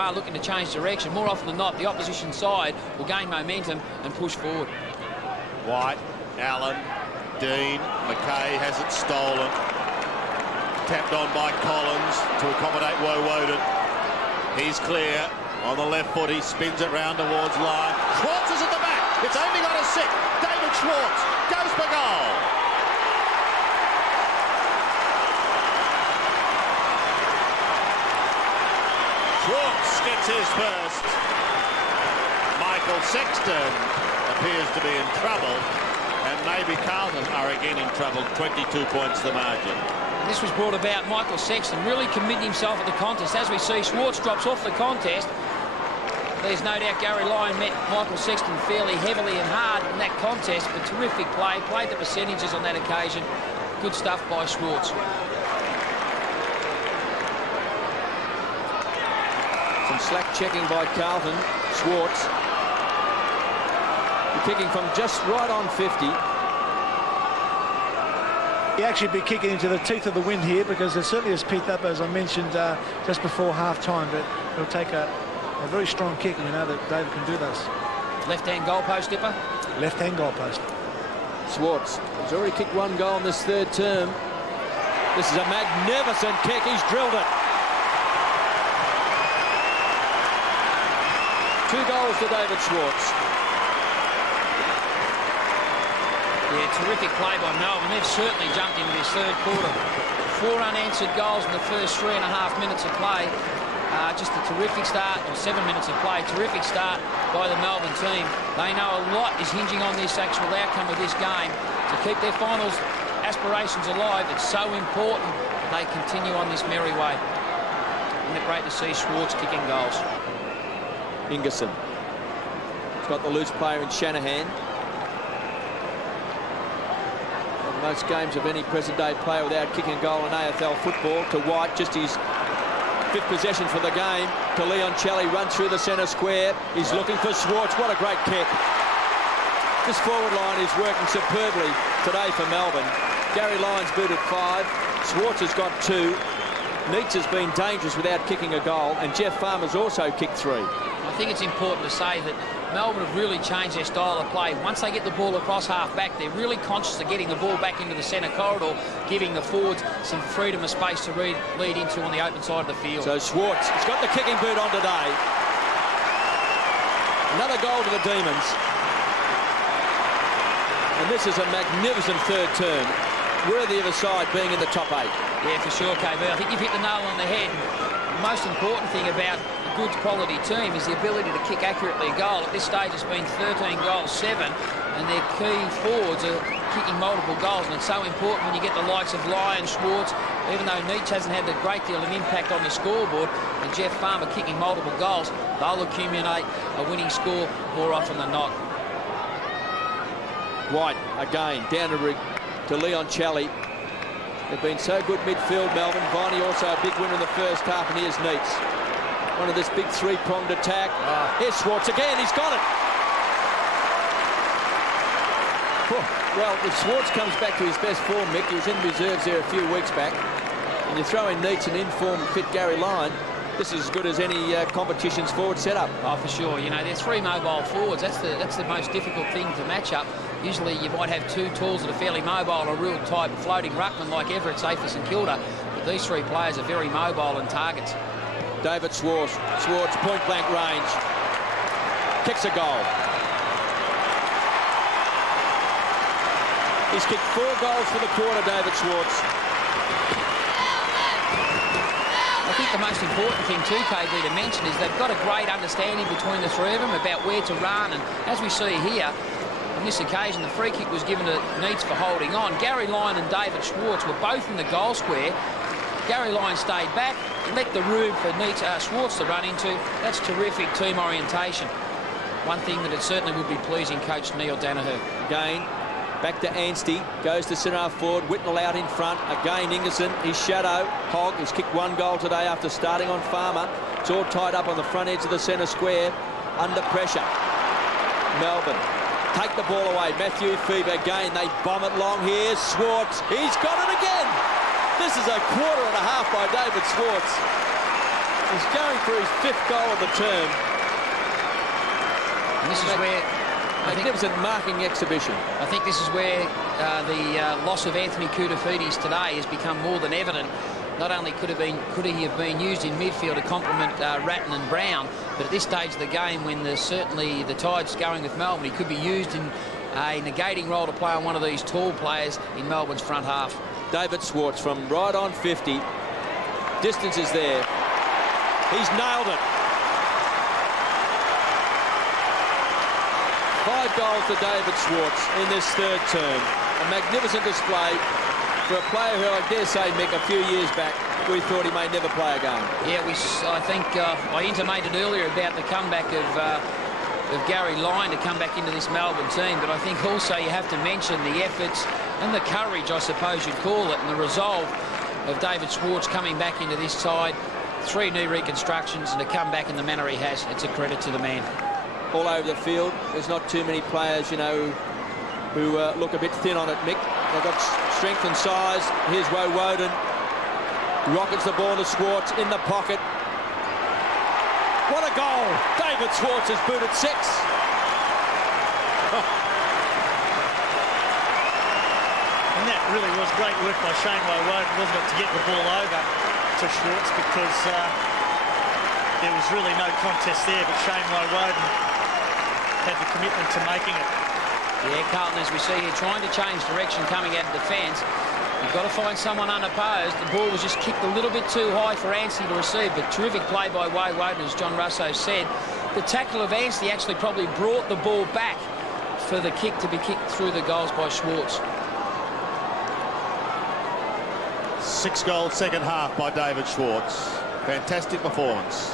are looking to change direction, more often than not, the opposition side will gain momentum and push forward. White, Allen, Dean, McKay has it stolen. Tapped on by Collins to accommodate Woden. He's clear on the left foot. He spins it round towards line. Schwarz is at the back. It's only got a 6. David Schwarz goes for goal. Schwarz gets his first. Michael Sexton appears to be in trouble, and maybe Carlton are again in trouble. 22 points the margin. This was brought about Michael Sexton really committing himself at the contest. As we see, Schwarz drops off the contest. There's no doubt Gary Lyon met Michael Sexton fairly heavily and hard in that contest, but terrific play, played the percentages on that occasion. Good stuff by Schwarz. Some slack checking by Carlton. Schwarz. Kicking from just right on 50. He actually be kicking into the teeth of the wind here, because it certainly has picked up, as I mentioned, just before half-time, but he'll take a very strong kick, and we know that David can do this. Left-hand goalpost, Dipper. Left-hand goalpost. Schwarz has already kicked 1 goal in this 3rd term. This is a magnificent kick. He's drilled it. 2 goals to David Schwarz. Yeah, terrific play by Melbourne. They've certainly jumped into this 3rd quarter. 4 unanswered goals in the first 3.5 minutes of play. Just a terrific start, or 7 minutes of play. Terrific start by the Melbourne team. They know a lot is hinging on this actual outcome of this game. To keep their finals aspirations alive, it's so important they continue on this merry way. Isn't it great to see Schwarz kicking goals? Ingerson. He's got the loose player in Shanahan. Most games of any present-day player without kicking a goal in AFL football. To White, just his 5th possession for the game. To Leon Chelly, runs through the centre square. He's looking for Schwarz. What a great kick. This forward line is working superbly today for Melbourne. Gary Lyon's booted 5. Schwarz has got 2. Neitz has been dangerous without kicking a goal, and Jeff Farmer's also kicked 3. I think it's important to say that Melbourne have really changed their style of play. Once they get the ball across half-back, they're really conscious of getting the ball back into the centre corridor, giving the forwards some freedom of space to lead into on the open side of the field. So Schwarz has got the kicking boot on today. Another goal to the Demons. And this is a magnificent 3rd term, worthy of a side being in the top 8. Yeah, for sure, KB. I think you've hit the nail on the head. The most important thing about a good quality team is the ability to kick accurately a goal. At this stage, it's been 13 goals, 7, and their key forwards are kicking multiple goals, and it's so important when you get the likes of Lyon, Schwarz, even though Neitz hasn't had a great deal of impact on the scoreboard, and Jeff Farmer kicking multiple goals, they'll accumulate a winning score more often than not. White, again, down to Leon Chelly. They've been so good midfield, Melbourne. Viney also a big winner in the first half, and here's Neitz. One of this big 3-pronged attack. Here's Schwarz again, he's got it. Well, if Schwarz comes back to his best form, Mick, he was in reserves there a few weeks back, and you throw in Neitz and in-form fit Gary Lyon, this is as good as any competition's forward setup. Oh, for sure. You know, they're 3 mobile forwards. That's the most difficult thing to match up. Usually you might have 2 talls that are fairly mobile, a real type floating ruckman like Everett, say, for St Kilda. But these 3 players are very mobile and targets. David Schwarz, point-blank range. Kicks a goal. He's kicked 4 goals for the quarter, David Schwarz. I think the most important thing too, KB, to mention is they've got a great understanding between the 3 of them about where to run, and as we see here, on this occasion, the free kick was given to Neitz for holding on. Gary Lyon and David Schwarz were both in the goal square. Gary Lyon stayed back, let the room for Schwarz to run into. That's terrific team orientation. One thing that it certainly would be pleasing Coach Neil Danaher. Again, back to Anstey, goes to centre-half forward, Whitnell out in front, again Ingerson, his shadow, Hogg, has kicked 1 goal today after starting on Farmer. It's all tied up on the front edge of the centre square, under pressure. Melbourne take the ball away, Matthew Fever again, they bomb it long here, Schwarz, he's got it again! This is a 1.25 by David Schwarz. He's going for his 5th goal of the term. And this is where magnificent marking exhibition. I think this is where the loss of Anthony Koutafidis today has become more than evident. Not only could he have been used in midfield to complement Ratton and Brown, but at this stage of the game, when certainly the tide's going with Melbourne, he could be used in a negating role to play on one of these tall players in Melbourne's front half. David Schwarz from right on 50. Distance is there. He's nailed it. 5 goals to David Schwarz in this 3rd term. A magnificent display for a player who, I dare say, Mick, a few years back, we thought he may never play a game. Yeah, I think I intimated earlier about the comeback of Gary Lyon to come back into this Melbourne team, but I think also you have to mention the efforts and the courage, I suppose you'd call it, and the resolve of David Schwarz coming back into this side. 3 knee reconstructions, and to come back in the manner he has, it's a credit to the man. All over the field, there's not too many players, you know, who look a bit thin on it, Mick. They've got strength and size. Here's Woden. Rockets the ball to Schwarz in the pocket. What a goal! David Schwarz has booted 6. And that really was great work by Shane Woden, wasn't it, to get the ball over to Schwarz, because there was really no contest there, but Shane Woden had the commitment to making it. Yeah, Carlton, as we see here, trying to change direction coming out of defence. You've got to find someone unopposed. The ball was just kicked a little bit too high for Anstey to receive, but terrific play by Woden, as John Russo said. The tackle of Anstey actually probably brought the ball back for the kick to be kicked through the goals by Schwarz. 6 goals, 2nd half by David Schwarz. Fantastic performance.